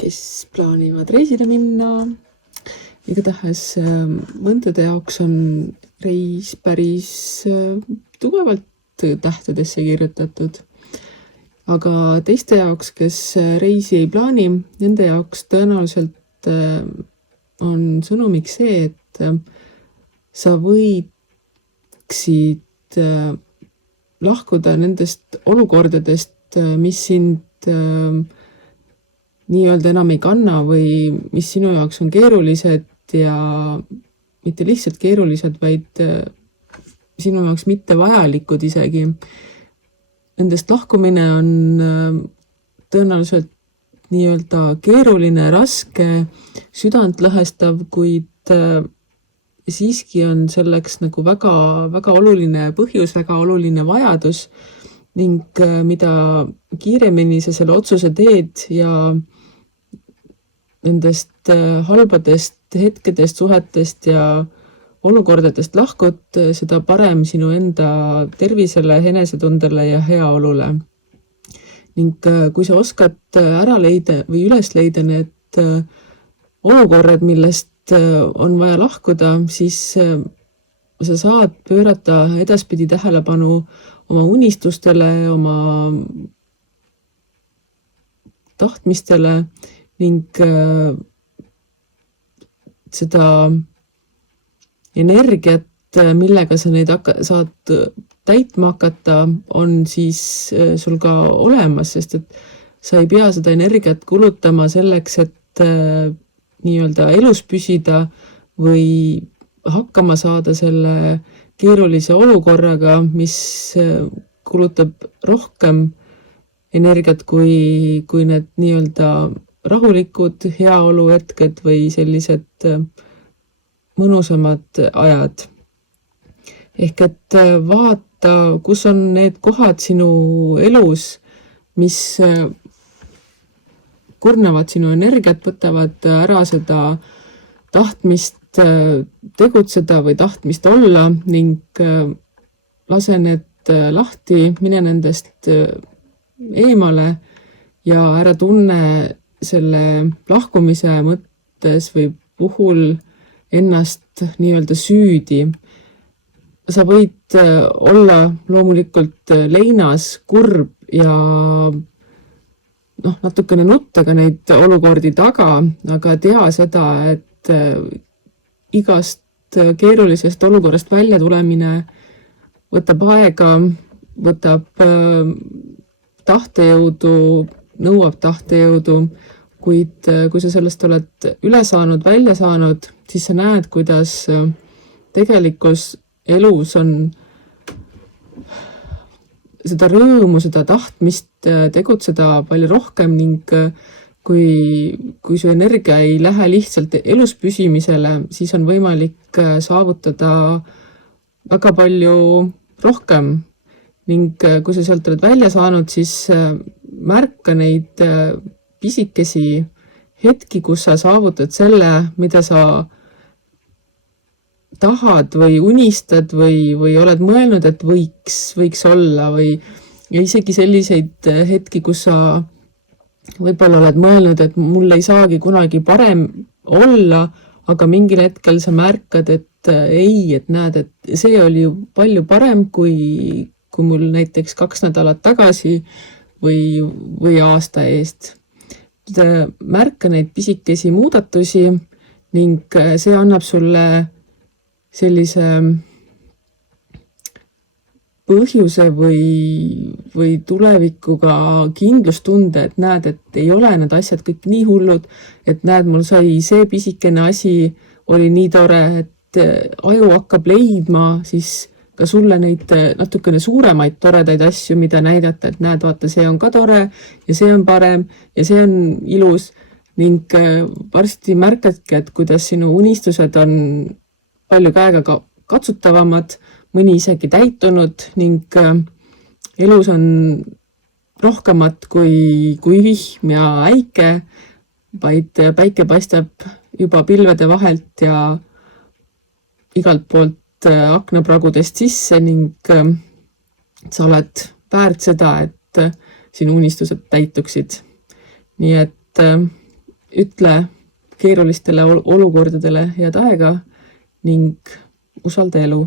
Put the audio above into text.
kes plaanivad reisile minna. Igatahes mõndade jaoks on reis päris tugevalt tähtedesse kirjutatud. Aga teiste jaoks, kes reisi ei plaani, nende jaoks tõenäoliselt on sõnumiks see, et sa võiksid lahkuda nendest olukordadest, mis sind nii-öelda enam ei kanna või mis sinu jaoks on keerulised ja mitte lihtsalt keerulised, vaid sinu jaoks mitte vajalikud isegi. Nendest lahkumine on tõenäoliselt nii-öelda keeruline, raske, südantlõhestav, kuid siiski on selleks nagu väga, väga oluline põhjus, väga oluline vajadus ning mida kiiremini sa selle otsuse teed ja nendest halbadest hetkedest, suhetest ja olukordadest lahkud, seda parem sinu enda tervisele, enesetundele ja heaolule. Ning kui sa oskad ära leida või üles leida need olukorrad, millest on vaja lahkuda, siis sa saad pöörata edaspidi tähelepanu oma unistustele, oma tahtmistele ning seda energiat, millega sa neid saad täitma hakata, on siis sul ka olemas, sest et sa ei pea seda energiat kulutama selleks, et nii-öelda elus püsida või hakkama saada selle keerulise olukorraga, mis kulutab rohkem energiat kui need nii-öelda rahulikud heaoluhetked või sellised mõnusamad ajad. Ehk et vaata, kus on need kohad sinu elus, mis kurnavad sinu energiat, võtavad ära seda tahtmist tegutseda või tahtmist olla ning lase need lahti, mine nendest eemale ja ära tunne selle lahkumise mõttes või puhul ennast nii-öelda süüdi. Sa võid olla loomulikult leinas, kurb ja natukene nutta ka neid olukordi taga, aga tea seda, et igast keerulisest olukorrast välja tulemine võtab aega, võtab tahtejõudu, nõuab tahtejõudu, kuid kui sa sellest oled üle saanud, välja saanud, siis sa näed, kuidas tegelikus elus on seda rõõmu, seda tahtmist tegutseda palju rohkem ning kui su energia ei lähe lihtsalt elus püsimisele, siis on võimalik saavutada väga palju rohkem. Ning kui sa sealt oled välja saanud, siis märka neid pisikesi hetki, kus sa saavutad selle, mida sa tahad või unistad või oled mõelnud, et võiks olla ja isegi selliseid hetki, kus sa võib-olla oled mõelnud, et mul ei saagi kunagi parem olla, aga mingil hetkel sa märkad, et ei, et näed, et see oli ju palju parem kui mul näiteks 2 nädalat tagasi või aasta eest. Märka neid pisikesi muudatusi ning see annab sulle sellise põhjuse või tulevikuga kindlustunde, et näed, et ei ole need asjad kõik nii hullud, et näed, mul sai see pisikene asi, oli nii tore, et aju hakkab leidma siis ka sulle neid natukene suuremaid toredaid asju, mida näidata, et näed, vaata, see on ka tore ja see on parem ja see on ilus ning varsti märkadki, et kuidas sinu unistused on palju käega katsutavamad, mõni isegi täitunud ning elus on rohkemat kui vihm ja äike, vaid päike paistab juba pilvede vahelt ja igalt poolt aknapragudest sisse ning sa oled väärt seda, et sinu unistused täituksid. Nii et ütle keerulistele olukordadele head aega ning usalda elu.